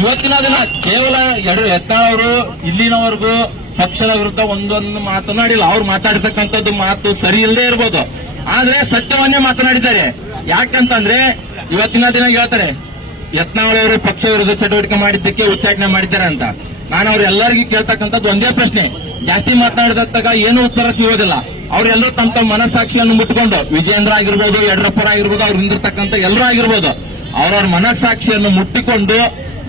ಇವತ್ತಿನ ದಿನ ಕೇವಲ ಯತ್ನಾಳ್ ಅವರು ಇಲ್ಲಿನವರೆಗೂ ಪಕ್ಷದ ವಿರುದ್ಧ ಒಂದೊಂದು ಮಾತನಾಡಿಲ್ಲ. ಅವ್ರು ಮಾತಾಡಿರ್ತಕ್ಕಂಥದ್ದು ಮಾತು ಸರಿ ಇಲ್ಲದೆ ಇರ್ಬೋದು, ಆದ್ರೆ ಸತ್ಯವನ್ನೇ ಮಾತನಾಡಿದ್ದಾರೆ. ಯಾಕಂತಂದ್ರೆ ಇವತ್ತಿನ ದಿನ ಹೇಳ್ತಾರೆ ಯತ್ನಾಳ್ ಅವರು ಪಕ್ಷ ವಿರುದ್ಧ ಚಟುವಟಿಕೆ ಮಾಡಿದ್ದಕ್ಕೆ ಉಚ್ಚಾಟನೆ ಮಾಡಿದ್ದಾರೆ ಅಂತ. ನಾನು ಅವ್ರೆಲ್ಲರಿಗೂ ಕೇಳ್ತಕ್ಕಂಥದ್ದು ಒಂದೇ ಪ್ರಶ್ನೆ, ಜಾಸ್ತಿ ಮಾತನಾಡಿದಾಗ ಏನು ಉತ್ತರ ಸಿಗೋದಿಲ್ಲ. ಅವರೆಲ್ಲರೂ ತಮ್ಮ ಮನಸ್ಸಾಕ್ಷಿಯನ್ನು ಮುಟ್ಕೊಂಡು, ವಿಜೇಂದ್ರ ಆಗಿರ್ಬೋದು, ಯಡಿಯೂರಪ್ಪರ ಆಗಿರ್ಬೋದು, ಅವ್ರು ಹಿಂದಿರ್ತಕ್ಕಂಥ ಎಲ್ಲರೂ ಆಗಿರ್ಬೋದು, ಅವ್ರವ್ರ ಮನಸ್ಸಾಕ್ಷಿಯನ್ನು ಮುಟ್ಟಿಕೊಂಡು,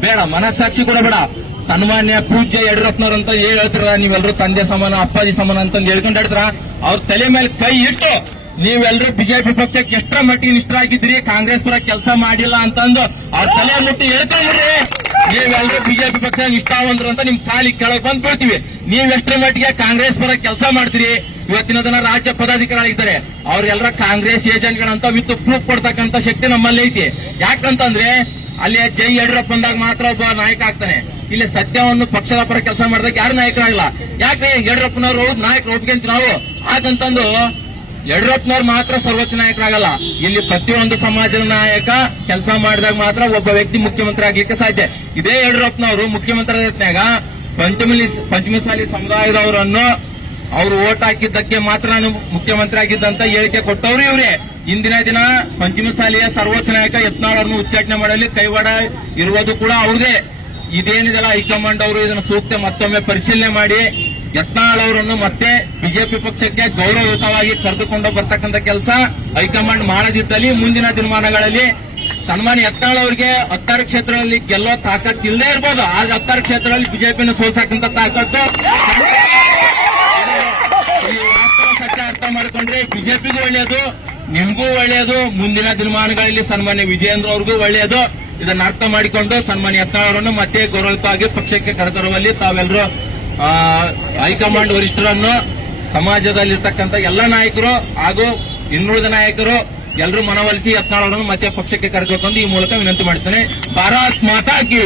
ಬೇಡ ಮನಸ್ಸಾಕ್ಷಿ ಕೂಡ ಬೇಡ, ಸನ್ಮಾನ್ಯ ಪೂಜ್ಯ ಯಡಿಯೂರಪ್ಪನವ್ರಂತ ಹೇಳ್ತಿರ, ನೀವೆಲ್ಲರೂ ತಂದೆ ಸಮಾನ ಅಪ್ಪಾಜಿ ಸಮಾನ ಅಂತ ಹೇಳ್ಕೊಂಡು ಹೇಳ್ತಾರ. ಅವ್ರ ತಲೆ ಮೇಲೆ ಕೈ ಇಟ್ಟು ನೀವೆಲ್ಲರೂ ಬಿಜೆಪಿ ಪಕ್ಷಕ್ಕೆ ಎಷ್ಟರ ಮಟ್ಟಿಗೆ ನಿಷ್ಠರಾಗಿದ್ದೀರಿ, ಕಾಂಗ್ರೆಸ್ ಪರ ಕೆಲಸ ಮಾಡಿಲ್ಲ ಅಂತಂದು ಅವ್ರ ತಲೆ ಮುಟ್ಟಿ ಹೇಳ್ಕೊಂಡ್ರಿ. ನೀವೆಲ್ಲರೂ ಬಿಜೆಪಿ ಪಕ್ಷ ನಿಷ್ಠಾವಂತರು ಅಂತ ನಿಮ್ ಕಾಲಿ ಕೆಳಗೆ ಬಂದ್ ಬಿಡ್ತೀವಿ. ನೀವೆಷ್ಟರ ಮಟ್ಟಿಗೆ ಕಾಂಗ್ರೆಸ್ ಪರ ಕೆಲಸ ಮಾಡ್ತೀರಿ. ಇವತ್ತಿನ ದಿನ ರಾಜ್ಯ ಪದಾಧಿಕಾರಿಗಳಿದ್ದಾರೆ, ಅವ್ರೆಲ್ಲರ ಕಾಂಗ್ರೆಸ್ ಏಜೆಂಟ್ಗಳಂತ ವಿತ್ ಪ್ರೂಫ್ ಕೊಡ್ತಕ್ಕಂಥ ಶಕ್ತಿ ನಮ್ಮಲ್ಲಿ ಐತಿ. ಯಾಕಂತಂದ್ರೆ ಅಲ್ಲಿ ಜೈ ಯಡಿಯೂರಪ್ಪ ಬಂದಾಗ ಮಾತ್ರ ಒಬ್ಬ ನಾಯಕ ಆಗ್ತಾನೆ. ಇಲ್ಲಿ ಸತ್ಯವನ್ನು ಪಕ್ಷದ ಪರ ಕೆಲಸ ಮಾಡಿದಾಗ ಯಾರು ನಾಯಕರಾಗಲ್ಲ. ಯಾಕೆ ಯಡಿಯೂರಪ್ಪನವರು ನಾಯಕರು ಒಪ್ಕೊಂತ ನಾವು ಹಾಗಂತಂದು ಯಡಿಯೂರಪ್ಪನವ್ರು ಮಾತ್ರ ಸರ್ವೋಚ್ಚ ನಾಯಕರಾಗಲ್ಲ. ಇಲ್ಲಿ ಪ್ರತಿಯೊಂದು ಸಮಾಜದ ನಾಯಕ ಕೆಲಸ ಮಾಡಿದಾಗ ಮಾತ್ರ ಒಬ್ಬ ವ್ಯಕ್ತಿ ಮುಖ್ಯಮಂತ್ರಿ ಆಗ್ಲಿಕ್ಕೆ ಸಾಧ್ಯ. ಇದೇ ಯಡಿಯೂರಪ್ಪನವರು ಮುಖ್ಯಮಂತ್ರಿ ಯತ್ನಾಗ ಪಂಚಮಸಾಲಿ ಸಮುದಾಯದವರನ್ನು ಅವರು ಓಟ್ ಹಾಕಿದ್ದಕ್ಕೆ ಮಾತ್ರ ನಾನು ಮುಖ್ಯಮಂತ್ರಿ ಆಗಿದ್ದಂತ ಹೇಳಿಕೆ ಕೊಟ್ಟವರು ಇವರೇ. ಇಂದಿನ ದಿನ ಪಂಚಮಸಾಲಿಯ ಸರ್ವೋಚ್ಚ ನಾಯಕ ಯತ್ನಾಳ್ ಅವರನ್ನು ಉಚ್ಚಾಟನೆ ಮಾಡಲಿ ಕೈವಾಡ ಇರುವುದು ಕೂಡ ಅವ್ರದೇ. ಇದೇನಿದೆಲ್ಲ ಹೈಕಮಾಂಡ್ ಅವರು ಇದನ್ನು ಸೂಕ್ತ ಮತ್ತೊಮ್ಮೆ ಪರಿಶೀಲನೆ ಮಾಡಿ ಯತ್ನಾಳ್ ಅವರನ್ನು ಮತ್ತೆ ಬಿಜೆಪಿ ಪಕ್ಷಕ್ಕೆ ಗೌರವಯುತವಾಗಿ ಕರೆದುಕೊಂಡು ಬರ್ತಕ್ಕಂಥ ಕೆಲಸ ಹೈಕಮಾಂಡ್ ಮಾಡದಿದ್ದಲ್ಲಿ ಮುಂದಿನ ದಿನಮಾನಗಳಲ್ಲಿ ಸನ್ಮಾನ್ಯ ಯತ್ನಾಳ್ ಅವರಿಗೆ 16 ಕ್ಷೇತ್ರಗಳಲ್ಲಿ ಗೆಲ್ಲೋ ತಾಕತ್ ಇಲ್ಲದೆ ಇರ್ಬೋದು, ಆದ್ರೆ 16 ಕ್ಷೇತ್ರಗಳಲ್ಲಿ ಬಿಜೆಪಿನ ಸೋಲ್ಸಕ್ಕಂತ ತಾಕತ್ತು ಸತ್ಯ ಅರ್ಥ ಮಾಡಿಕೊಂಡ್ರೆ ಬಿಜೆಪಿಗೂ ಒಳ್ಳೆಯದು, ನಿಮ್ಗೂ ಒಳ್ಳೆಯದು, ಮುಂದಿನ ದಿನಮಾನಗಳಲ್ಲಿ ಸನ್ಮಾನ್ಯ ವಿಜಯೇಂದ್ರ ಅವ್ರಿಗೂ ಒಳ್ಳೆಯದು. ಇದನ್ನ ಅರ್ಥ ಮಾಡಿಕೊಂಡು ಸನ್ಮಾನ್ಯ ಯತ್ನಾಳ್ ಅವರನ್ನು ಮತ್ತೆ ಗೌರವಯುತವಾಗಿ ಪಕ್ಷಕ್ಕೆ ಕರೆತರುವಲ್ಲಿ ತಾವೆಲ್ಲರೂ ಹೈಕಮಾಂಡ್ ವರಿಷ್ಠರನ್ನು, ಸಮಾಜದಲ್ಲಿರ್ತಕ್ಕಂಥ ಎಲ್ಲ ನಾಯಕರು ಹಾಗೂ ಇನ್ನುಳಿದ ನಾಯಕರು ಎಲ್ಲರೂ ಮನವೊಲಿಸಿ ಯತ್ನಾಳ್ ಅವರನ್ನು ಮತ್ತೆ ಪಕ್ಷಕ್ಕೆ ಕರೆದುಕೊಂಡು ಈ ಮೂಲಕ ವಿನಂತಿ ಮಾಡ್ತೇನೆ. ಭಾರತ್ ಮಾತಾ ಕಿ